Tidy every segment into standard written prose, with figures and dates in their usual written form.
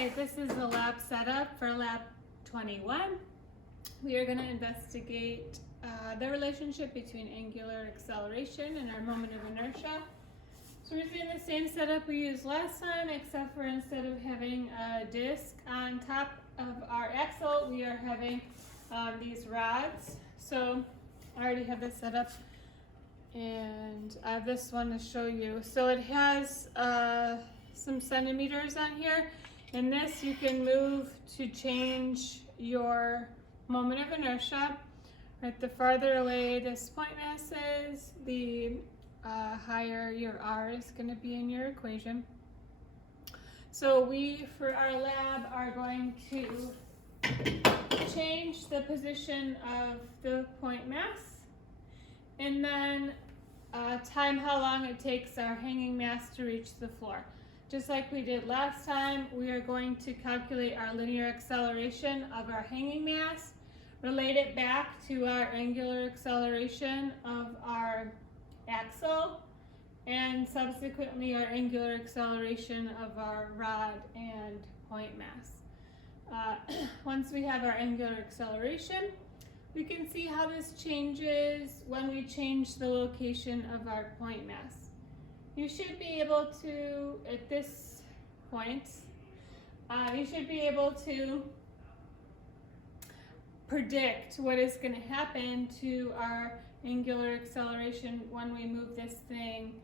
Hi, this is the lab setup for lab 21. We are going to investigate the relationship between angular acceleration and our moment of inertia. So we're using the same setup we used last time, except for instead of having a disc on top of our axle, we are having these rods. So I already have this set up, and I have this one to show you. So it has some centimeters on here, and this you can move to change your moment of inertia. Right, the farther away this point mass is, the higher your R is going to be in your equation. So we, for our lab, are going to change the position of the point mass, and then time how long it takes our hanging mass to reach the floor. Just like we did last time, we are going to calculate our linear acceleration of our hanging mass, relate it back to our angular acceleration of our axle, and subsequently our angular acceleration of our rod and point mass. Once we have our angular acceleration, we can see how this changes when we change the location of our point mass. You should be able to, at this point, you should be able to predict what is going to happen to our angular acceleration when we move this thing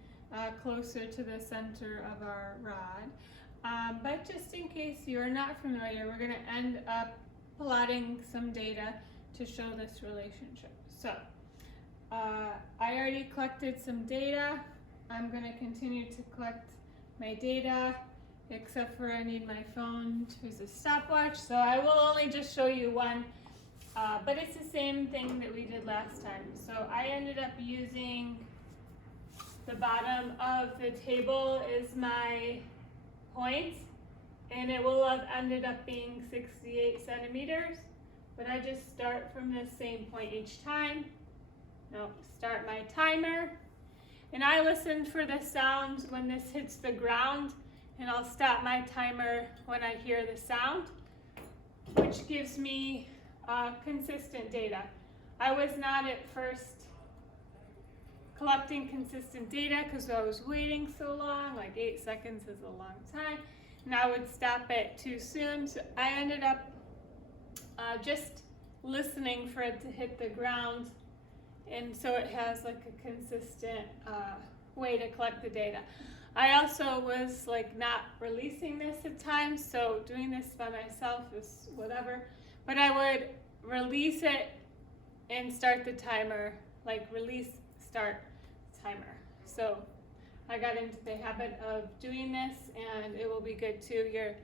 closer to the center of our rod. But just in case you're not familiar, we're going to end up plotting some data to show this relationship. So I already collected some data. I'm going to continue to collect my data, except for I need my phone to use a stopwatch. So I will only just show you one, but it's the same thing that we did last time. So I ended up using the bottom of the table is my point, and it will have ended up being 68 centimeters. But I just start from the same point each time. Now start my timer. And I listen for the sound when this hits the ground, and I'll stop my timer when I hear the sound, which gives me consistent data. I was not at first collecting consistent data because I was waiting so long, like 8 seconds is a long time, and I would stop it too soon. So I ended up just listening for it to hit the ground, and so it has like a consistent way to collect the data. I also was like not releasing this at times, so doing this by myself is whatever, but I would release it and start the timer, like release, start, timer. So I got into the habit of doing this, and it will be good too. Your